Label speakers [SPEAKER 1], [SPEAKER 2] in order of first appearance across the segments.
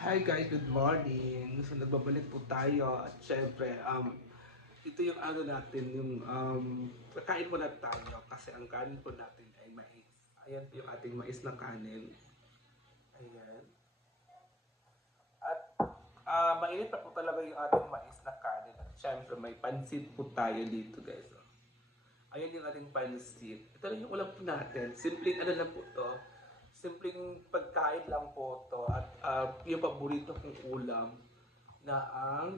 [SPEAKER 1] Hi guys, good morning. So nagbabalik po tayo at syempre um ito yung ano natin yung um kakain muna tayo kasi ang kanin po natin ay mais. Ayan po yung ating mais na kanin. Ayan. At ah mainit pa po talaga yung ating mais na kanin. At syempre may pansit po tayo dito guys. Ayan yung ating pansit. Ito lang yung ulam po natin. Simpleng ano lang po to. Simpleng pagkain lang po to. At ah, yung paborito kong ulam na ang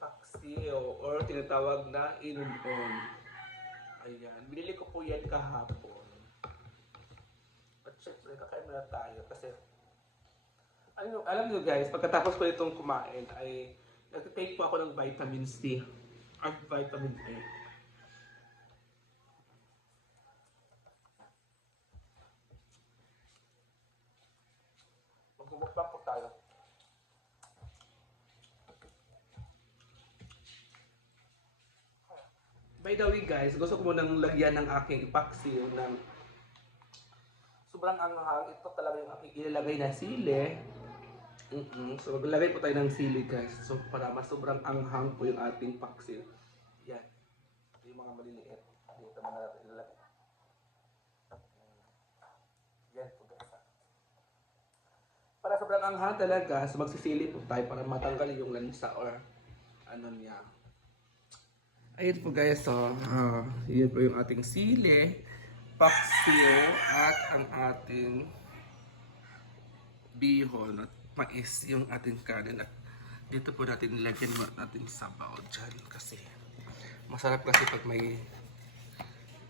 [SPEAKER 1] paksiw or tinatawag na inunon. Ayan. Binili ko po yan kahapon. At syempre, kakain na tayo kasi ano, alam nyo guys, pagkatapos ko itong kumain ay nag-take po ako ng vitamin C at vitamin A. Magmumukbang po tayo. By the way guys, gusto ko munang lagyan ng aking epoxy ng sobrang anghang. Ito talaga yung aking ilalagay na sili. mm So maglagay po tayo ng sili guys. So para mas sobrang anghang po yung ating paksiw. Yan. Ito yung mga maliliit. Dito mo na ilalagay. Yan po guys. Para sobrang anghang talaga, so magsisili po tayo para matanggal yung lansa or ano niya. Ayun po guys, so, ah, yun po yung ating sili, paksiw, at ang ating bihon at mais yung ating kanin at dito po natin nilagyan mo natin sabaw dyan kasi masarap kasi pag may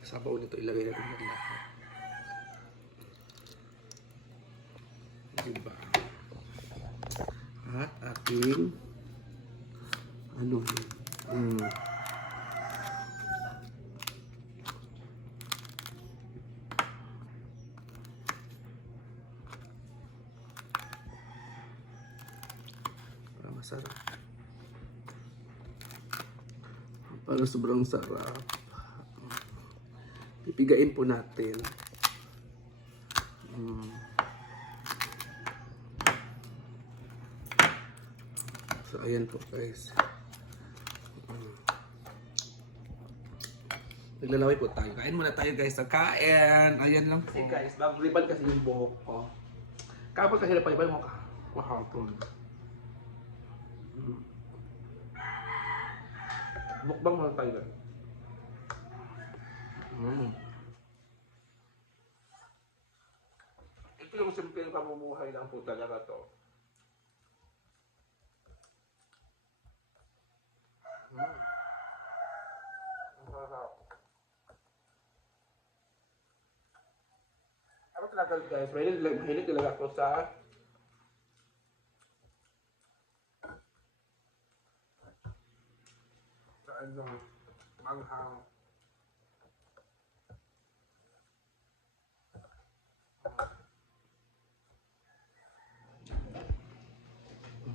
[SPEAKER 1] sabaw nito ilagay natin ng lahat diba at ating ano yun mm. Para masarap para sobrang sarap pipigain po natin mm. so ayan po guys Mm. Naglalaway po tayo. Kain muna tayo guys. Kain. Ayan lang po. Hey guys, bago riban kasi yung buhok ko. Kapag kasi napaliban mo ka. Kahapon. Mm. Mukbang tayo guys. Mm. Ito yung simpleng pamumuhay lang po talaga to. Mm. Ako talaga guys, mahilig, mahilig talaga ako sa sa ano, manghang.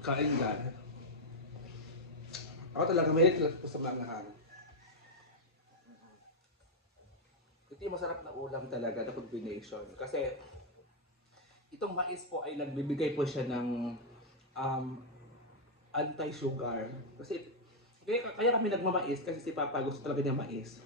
[SPEAKER 1] Kain yan. Ako talaga talaga ako sa manghang. Ito yung masarap na ulam talaga na combination. Kasi itong mais po ay nagbibigay po siya ng um, anti-sugar. Kasi kaya, kaya kami nagmamais kasi si Papa gusto talaga niya mais.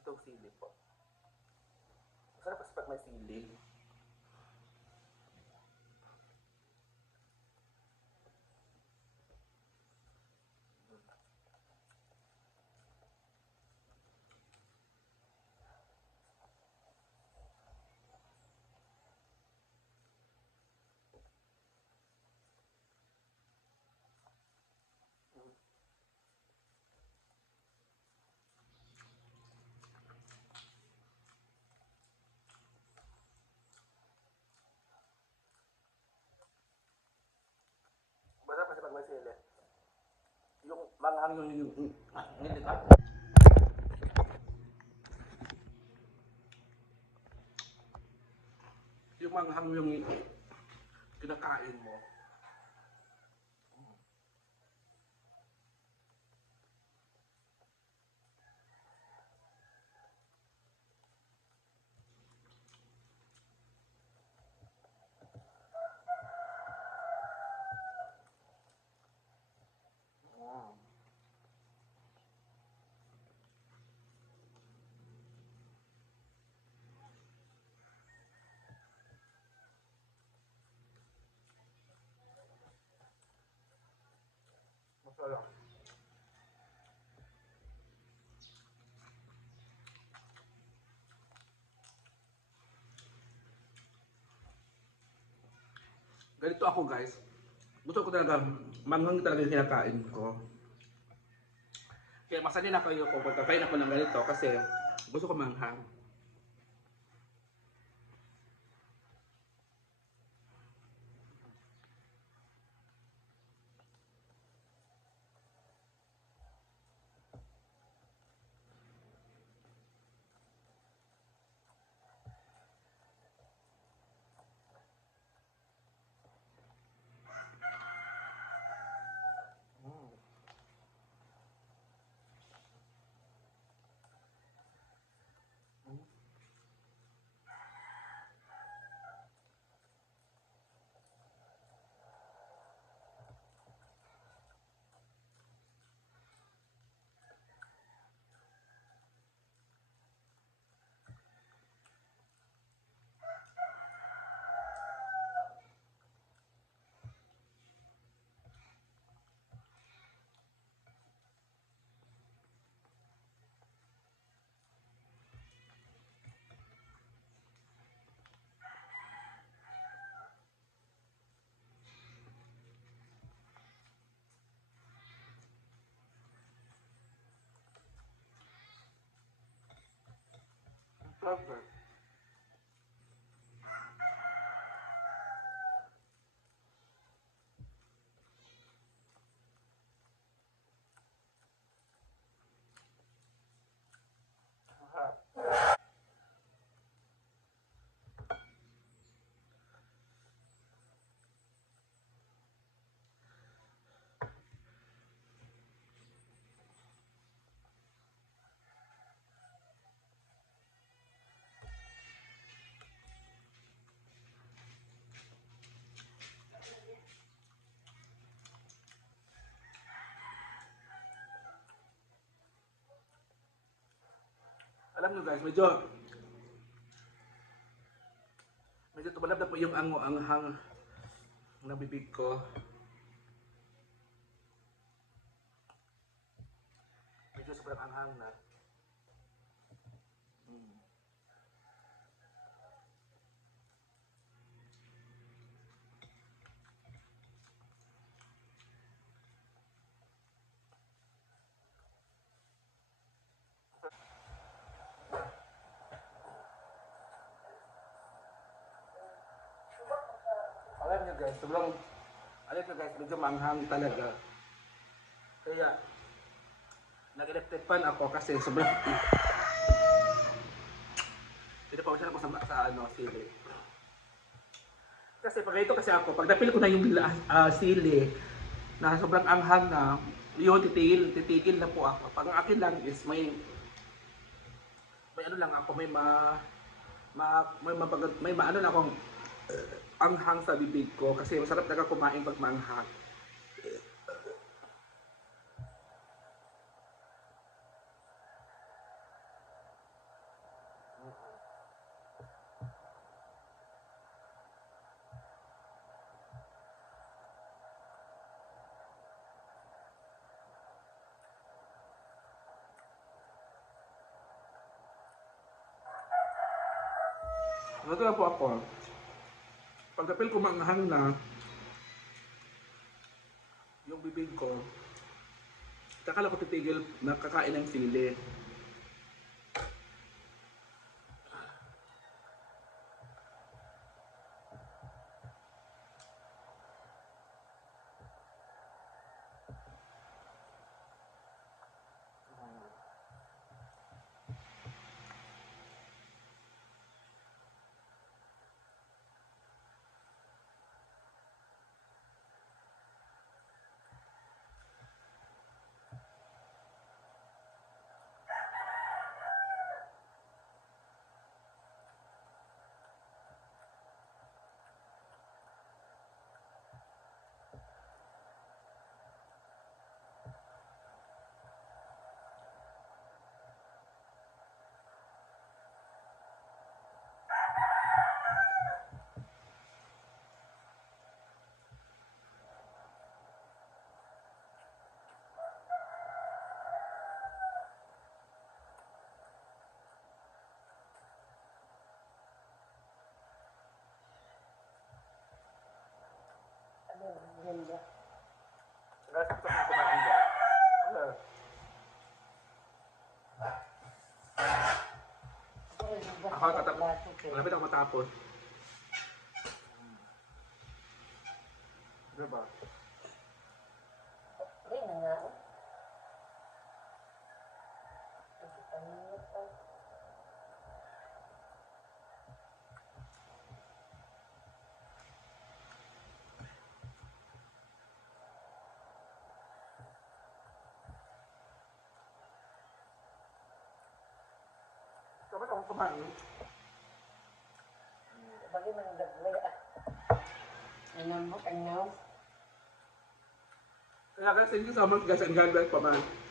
[SPEAKER 1] Itong sili po. Masarap kasi pag may sili. Sili. Yung manghang yung yung ah, hindi. Yung manghang yung kinakain mo. Sarap. Ganito ako guys. Gusto ko talaga, manghang talaga yung kinakain ko. Kaya masali na kayo kung pagkakain ako ng ganito kasi gusto ko manghang. Lovebird. Nyo guys, medyo medyo tumalab na po yung ango anghang ng bibig ko. Medyo sobrang anghang na. Guys, sobrang alam nyo guys, medyo manghang talaga. Kaya nag-electric fan ako kasi sobrang Pinapawisan ako sa, sa ano, sili. Kasi pag ito kasi ako, pag napil ko na yung ah, sili na sobrang anghang na, yun, titigil, titigil na po ako. Pag ang akin lang is may may ano lang ako, may ma, ma may mapag, may maano lang akong uh, anghang sa bibig ko kasi masarap talaga kumain pag manghang. Ano na po ako? Pag napil ko manghang na, yung bibig ko, kakala ko titigil na kakain ng sili.
[SPEAKER 2] Ganda.
[SPEAKER 1] Guys, gusto kong kumain guys. Ano?
[SPEAKER 2] Ako
[SPEAKER 1] tatapos.
[SPEAKER 2] ko.
[SPEAKER 1] Malapit ako matapos. Diba?
[SPEAKER 2] Ay, na nga.
[SPEAKER 1] Dapat ako kumain.
[SPEAKER 2] Bagay man daglay ah. Ano mo, kanyaw?
[SPEAKER 1] Kaya guys, thank you so much guys and God bless pa man.